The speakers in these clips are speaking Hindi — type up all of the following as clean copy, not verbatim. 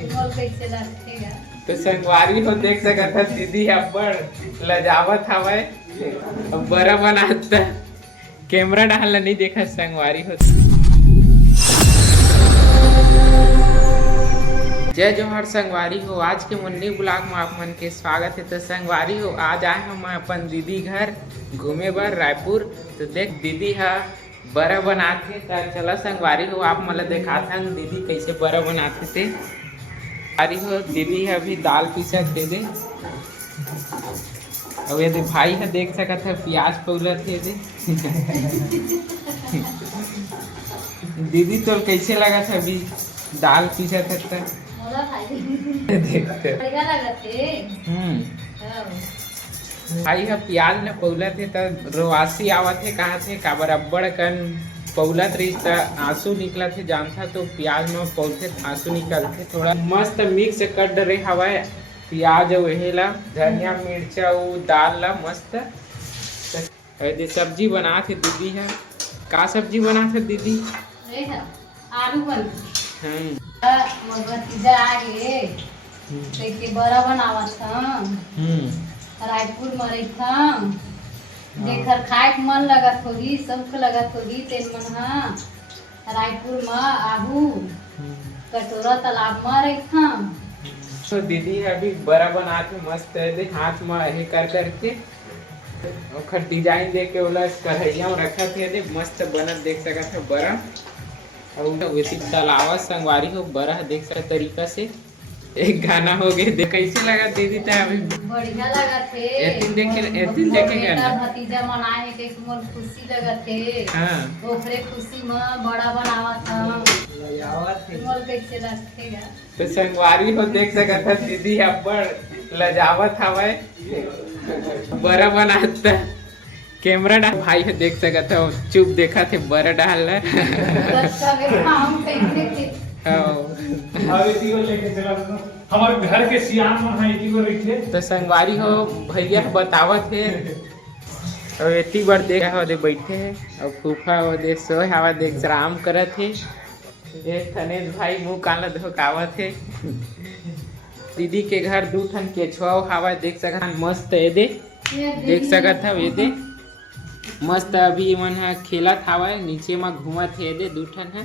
तो संगवारी हो देख सकत है दीदी अब्बड़ लजावत हवे बड़ा बनाता कैमरा डाल नहीं देखा संगवारी हो। जय जोहर संगवारी हो। आज के मुन्नी ब्लॉग में आप मन के स्वागत है। तो संगवारी हो आज आए हम अपन दीदी घर घूमे बर रायपुर। तो देख दीदी है बड़ा बनाते तो चला संगवारी हो आप मतलब दिखाते हैं दीदी कैसे बड़ा बनाते थे। संगवारी हो दीदी है अभी दाल पीसा दे दे और ये भाई है देख सकते है प्याज पौला थे दे दीदी तो कैसे लगा था अभी दाल पीसा था देखते भाई है प्याज ने पौला थे तो रोवासी आवत थे कहा थे का बराबर कन पौलत रही था आंसू निकला थे जानता तो प्याज में पौलते आंसू निकलते थोड़ा मस्त मिक्स कर डरे हवा प्याज वेला धनिया मिर्चा वो दाल ला मस्त सब्जी बना थे दीदी है। का सब्जी बना थे दीदी? आलू बन भतीजा आगे के बड़ा बनावा था रायपुर में रही था जेकर खाए के मन लगत होगी सबके लगत होगी तेन मन रायपुर में आहू कटोरा तालाब में रही था। तो दीदी अभी बड़ा बनाते मस्त है हाथ में ये कर करके और डिजाइन दे के वाला कढ़ैया में रखा थे मस्त बनत देख सका था बड़ा और वैसे तलावा संगवारी हो बड़ा देख सका तरीका से एक गाना हो गए देख कैसे लगा दीदी था अभी बढ़िया लगा थे देखेंगे ना भतीजा मनाए है के मन खुशी लगा थे हां ओकरे खुशी में बड़ा बनावा था मोल कैसे रखेगा। तो संगवारी हो देख सकत है दीदी अब्बड़ लजावत हवे बड़ा बनाता कैमरा डाल भाई है देख सकत है चुप देखा थे बड़ा डाल हमारे घर के सियान में है इसी को रखे। तो संगवारी हो भैया बतावत है और इतनी बार देख हो दे बैठे है और फूफा हो दे सोए हवा देख आराम करत है ये थनेश भाई मुंह काला धोकावत है। दीदी के घर दू ठन केछुआ हवा देख सकत मस्त है दे देख सकत है ये दे मस्त अभी मन है खेलत हवा नीचे में घूमत है दे दू ठन है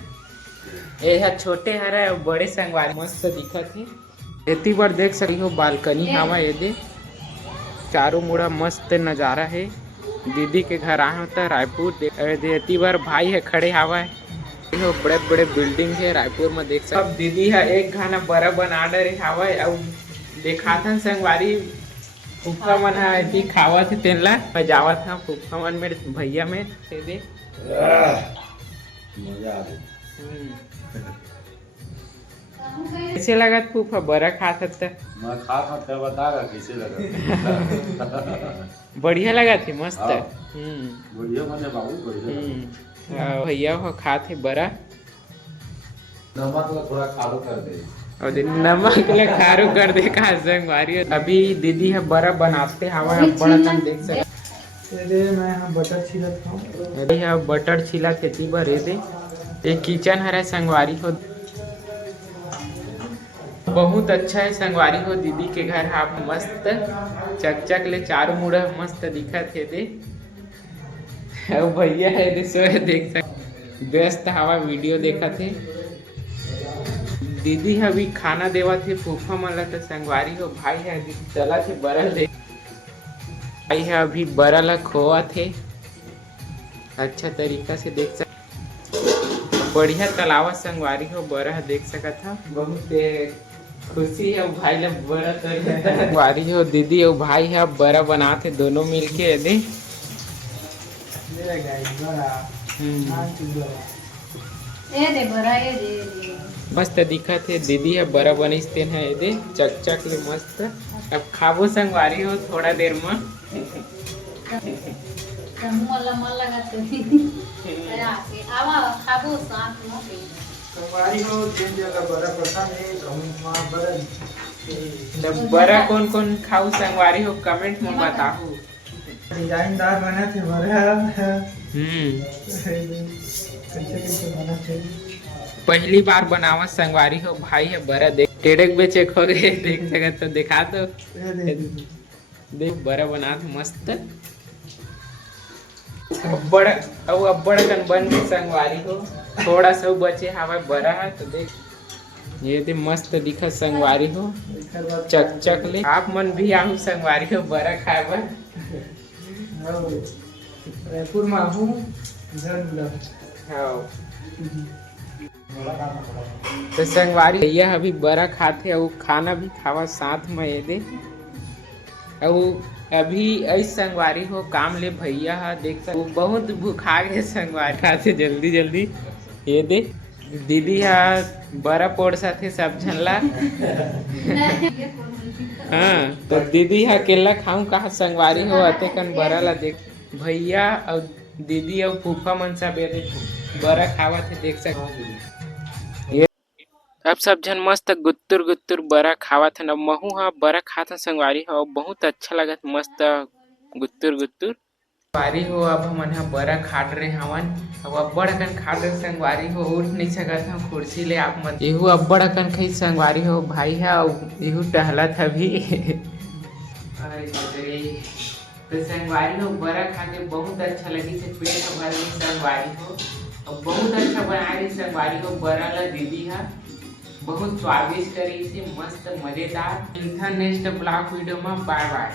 ये है छोटे हरा और बड़े संगवारी मस्त दिखत है। इतनी बार देख सकती हो बालकनी हवा ये दे चारों मुड़ा मस्त नज़ारा है। दीदी के घर आए होता रायपुर इतनी बार भाई है खड़े हवा है बड़े बड़े बिल्डिंग है रायपुर में देख सकते। अब दीदी है एक खाना बड़ा बना डरे हवा और देखा था संगवारी फूफा मन है खावा थे तेला जावा था फूफा मन मेरे भैया में दे कैसे लगा फूफा बड़ा खा सकता मैं खा सकता बतागा कैसे लगा बढ़िया लगा थी मस्त बढ़िया मने बाबू बढ़िया भैया हो खा थे बड़ा नमक तो थोड़ा खारो कर दे और नमक ले खारू कर दे का संगवारी अभी दीदी है बड़ा बनाते हवा बड़ा तुम देख सकते मैं यहाँ बटर छिलत हूँ अरे यहाँ बटर छिला खेती बर दे एक किचन हरा संगवारी हो बहुत अच्छा है संगवारी हो दीदी के घर आप मस्त चकचक ले चारों मुड़ा मस्त दिखत है दे और भैया है दे सोए देख सक व्यस्त हवा वीडियो देखा थे दीदी है अभी खाना देवा थे फूफा मला तो संगवारी हो भाई है चला थे बरल दे भाई है अभी बरल खोआ थे अच्छा तरीका से देख सक बढ़िया तालाब संगवारी हो बड़ा देख सका था बहुत खुशी है भाई लोग बड़ा संगवारी हो दीदी और भाई है बड़ा बनाते दोनों मिलके दे मस्त दिखत है दीदी है बड़ा बनिस्ते है दे चकचक ले मस्त अब खाबो संगवारी हो थोड़ा देर में बड़ा कौन कौन खाऊ संगवारी हो कमेंट में बताओ डिजाइनदार बना थे बड़ा पहली बार बनावा संगवारी हो भाई है बड़ा देख टेढ़े बेचे खोगे देख सके तो दिखा दो। देख बड़ा बना मस्त अब्बड़ अब अब्बड़ कन बन के संगवारी हो थोड़ा सा बचे हवा बड़ा है तो देख ये दे मस्त दिखत संगवारी हो चक चक ले आप मन भी आहू संगवारी हो बड़ा खाए बर रायपुर में आहू हाँ तो संगवारी भैया अभी बड़ा खाते और खाना भी खावा साथ में ये दे और अभी ऐस संगवारी हो काम ले भैया हा देख सक बहुत भूखा गए संगवारी खाते जल्दी जल्दी ये दे दीदी हा बड़ा पोड़ साथे सब झनला हाँ तो दीदी हा केला खाऊं कहा संगवारी हो अते कन बड़ा ला देख भैया और दीदी और फूफा मन सब ये बड़ा खावा थे देख सक ये अब सब जन मस्त गुत्तुर गुत्तुर बड़ा खावा थे अब महू हा बड़ा खाता संगवारी हो बहुत अच्छा लगत मस्त गुत्तुर गुत्तुर संगवारी हो अब हमन हा बड़ा खाट रहे हवन अब अब्बड़ अकन खाट रहे संगवारी हो उठ नहीं सकत हम कुर्सी ले आप मन एहू अब्बड़ अकन खाई संगवारी हो भाई है और एहू टहलत अभी तो संगवारी हो बड़ा खा के बहुत अच्छा लगी से पेट भर गई संगवारी हो और बहुत अच्छा बनाए संगवारी हो बड़ा ला दीदी है बहुत स्वादिष्ट करी से मस्त मजेदार नेक्स्ट ब्लॉग वीडियो में बाय बाय।